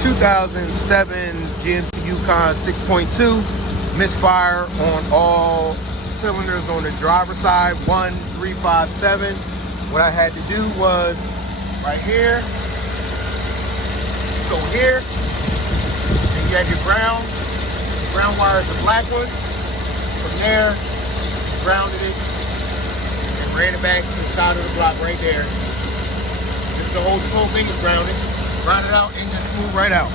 2007 GMC Yukon 6.2, Misfire on all cylinders on the driver's side, 1357. What I had to do was right here, go here, and you have your ground. Ground wire is the black one. From there, just grounded it and ran it back to the side of the block right there. This whole thing is grounded. Grind it out and just smooth right out.